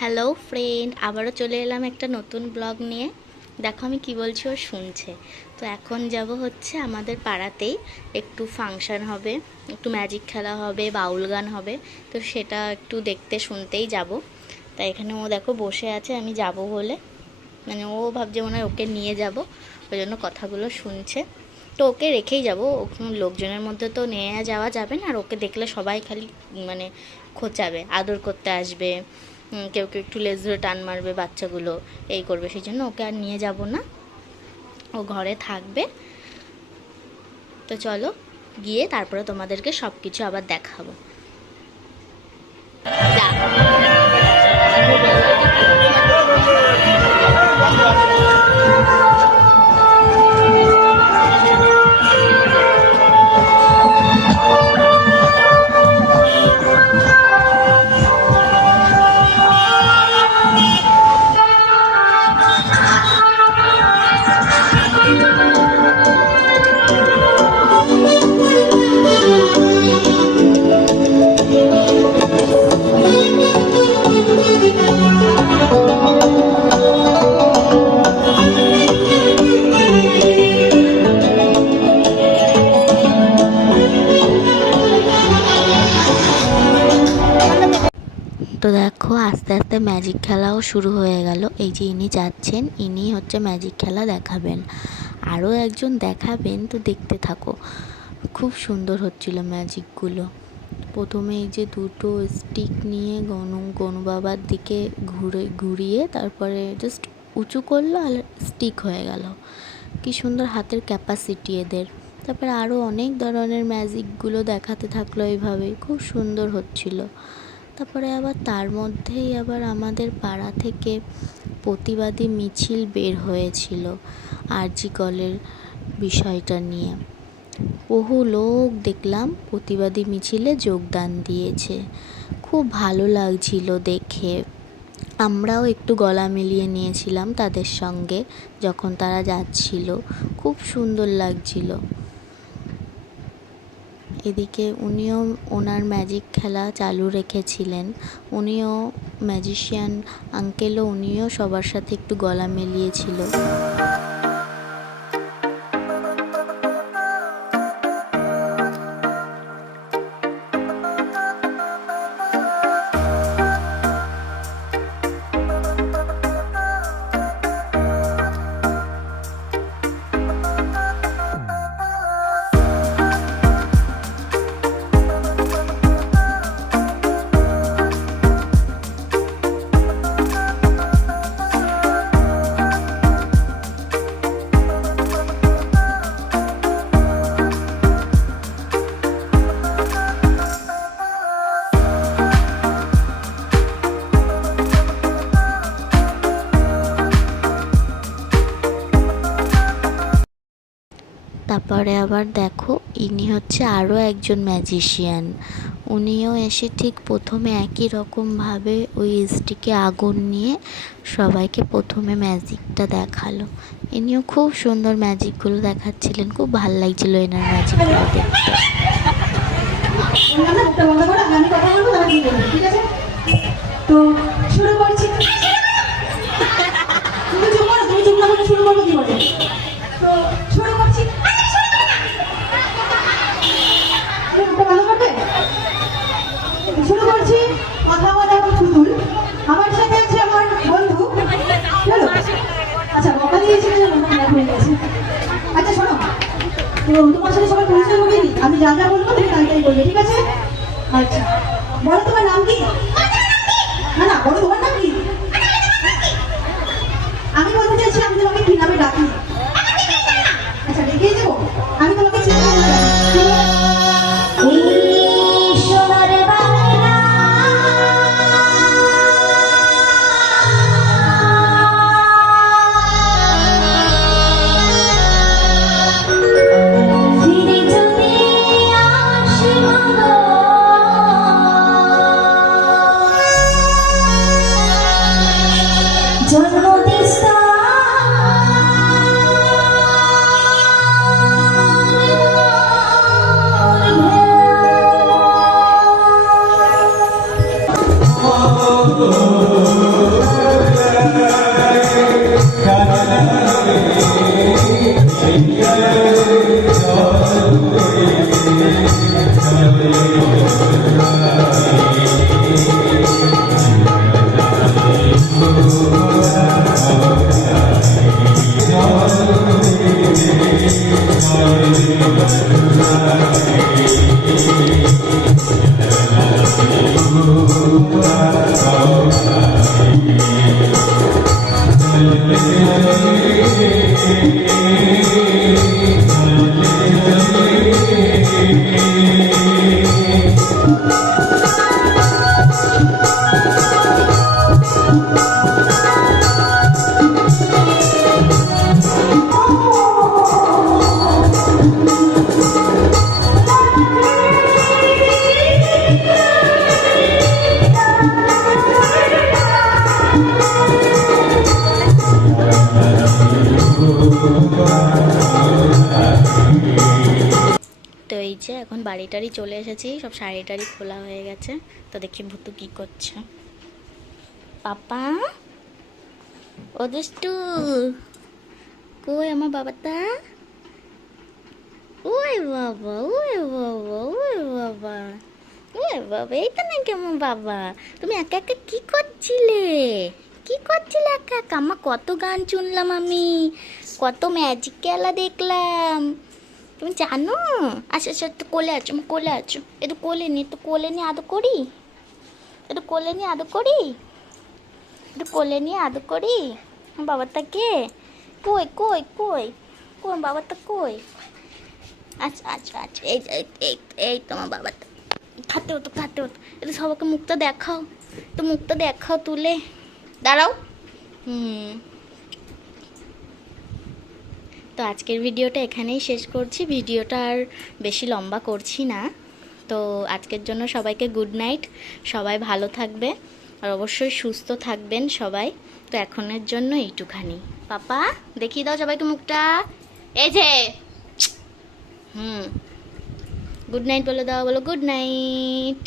Hello friend, আবারও চলে এলাম একটা নতুন ব্লগ নিয়ে। দেখো আমি কি বলছি, ও শুনছে। তো এখন যাব হচ্ছে আমাদের পাড়াতেই একটু ফাংশন হবে, একটু ম্যাজিক খেলা হবে, বাউল গান হবে। তো সেটা একটু দেখতে শুনতেই যাব। তাই এখানে ও দেখো বসে আছে, আমি যাব বলে, মানে ও ভাবছে মনে হয় ওকে নিয়ে যাব, ওই জন্য কথাগুলো শুনছে। তো ওকে রেখেই যাব, লোকজনের মধ্যে তো নিয়ে যাওয়া যাবে না, আর ওকে দেখলে সবাই খালি মানে খোঁচাবে, আদর করতে আসবে, কেউ কেউ একটু লেজ ধরে টান মারবে, বাচ্চাগুলো এই করবে, সেই জন্য ওকে আর নিয়ে যাব না, ও ঘরে থাকবে। তো চলো গিয়ে তারপরে তোমাদেরকে সব কিছু আবার দেখাবো। তো দেখো আস্তে আস্তে ম্যাজিক খেলাও শুরু হয়ে গেল। এই যে ইনি যাচ্ছেন, ইনি হচ্ছে ম্যাজিক খেলা দেখাবেন, আরও একজন দেখাবেন। তো দেখতে থাকো, খুব সুন্দর হচ্ছিল ম্যাজিকগুলো। প্রথমে এই যে দুটো স্টিক নিয়ে গনু বাবার দিকে ঘুরিয়ে তারপরে জাস্ট উঁচু করলো আর স্টিক হয়ে গেল। কি সুন্দর হাতের ক্যাপাসিটি এদের। তারপরে আরও অনেক ধরনের ম্যাজিকগুলো দেখাতে থাকলো, এইভাবেই খুব সুন্দর হচ্ছিল। তারপরে আবার তার মধ্যেই আবার আমাদের পাড়া থেকে প্রতিবাদী মিছিল বের হয়েছিল আরজি কলের বিষয়টা নিয়ে। বহু লোক দেখলাম প্রতিবাদী মিছিলে যোগদান দিয়েছে, খুব ভালো লাগছিল দেখে। আমরাও একটু গলা মিলিয়ে নিয়েছিলাম তাদের সঙ্গে যখন তারা যাচ্ছিল, খুব সুন্দর লাগছিল। এদিকে উনিও ওনার ম্যাজিক খেলা চালু রেখেছিলেন, উনিও ম্যাজিশিয়ান আঙ্কেলও, উনিও সবার সাথে একটু গলা মিলিয়েছিল। তারপরে আবার দেখো ইনি হচ্ছে আরও একজন ম্যাজিশিয়ান, উনিও এসে ঠিক প্রথমে একই রকমভাবে ওই স্টিকে আগুন নিয়ে সবাইকে প্রথমে ম্যাজিকটা দেখালো। ইনিও খুব সুন্দর ম্যাজিকগুলো দেখাচ্ছিলেন, খুব ভাল লাগছিল এনার ম্যাজিকগুলো দেখতে। তো শুরু করছি, শুরু করবো কি বলে, তো শুরু করছি। শুরু করছি, কথা বলা পুতুল। আমার সাথে আছে আমার বন্ধু। আচ্ছা বকা দিয়েছি, হয়ে গেছে। আচ্ছা শোনো, তো তোমার সাথে সবাই পরিচয় করিয়ে দিই, আমি যা যা বলবো তুমি তাই তাই বলবে, ঠিক আছে? আচ্ছা বলো তোমার নাম কি? না না বলো তোমার নাম কি? আমি বলতে চাইছি আমি তোমাকে কি নামে ডাকি? আচ্ছা ডেকেই দেবো, আমি তোমাকে Oh তো এই যে এখন বাড়ি টাড়ি চলে এসেছি, সব শাড়ি টাড়ি খোলা হয়ে গেছে। তো দেখি ভুতু কি করছে। পাপা, ও দুষ্টু, কই আমার বাবাটা? ওই বাবা, ওই বাবা, ওই বাবা, ওই বাবা, এইটা নাকি আমার বাবা। তুমি একা একা কি করছিলে? কি করছিলে একা একা? আমার কত গান শুনলাম আমি, কত ম্যাজিক খেলা দেখলাম, তুমি জানো? আচ্ছা আচ্ছা, একটু কোলে আছো, কোলে আছো, একটু কোলে নি, একটু কোলে নিয়ে আদর করি, একটু কোলে নিয়ে আদর করি, একটু কোলে নিয়ে আদর করি। বাবাটা কে? কই কই কই কই বাবাটা কই? আচ্ছা আচ্ছা আচ্ছা, এই এই এই এই তোমার বাবাটা। খাতে হতো খাতে হতো, একটু সবাইকে মুখটা দেখাও, তো মুখটা দেখাও তুলে, দাঁড়াও। তো আজকের ভিডিওটা এখানেই শেষ করছি, ভিডিওটা আর বেশি লম্বা করছি না। তো আজকের জন্য সবাইকে গুড নাইট, সবাই ভালো থাকবে আর অবশ্যই সুস্থ থাকবেন সবাই। তো এখনের জন্য এইটুখানি। পাপা দেখিয়ে দাও সবাইকে মুখটা, এই যে গুড নাইট বলে দাও, বলো গুড নাইট।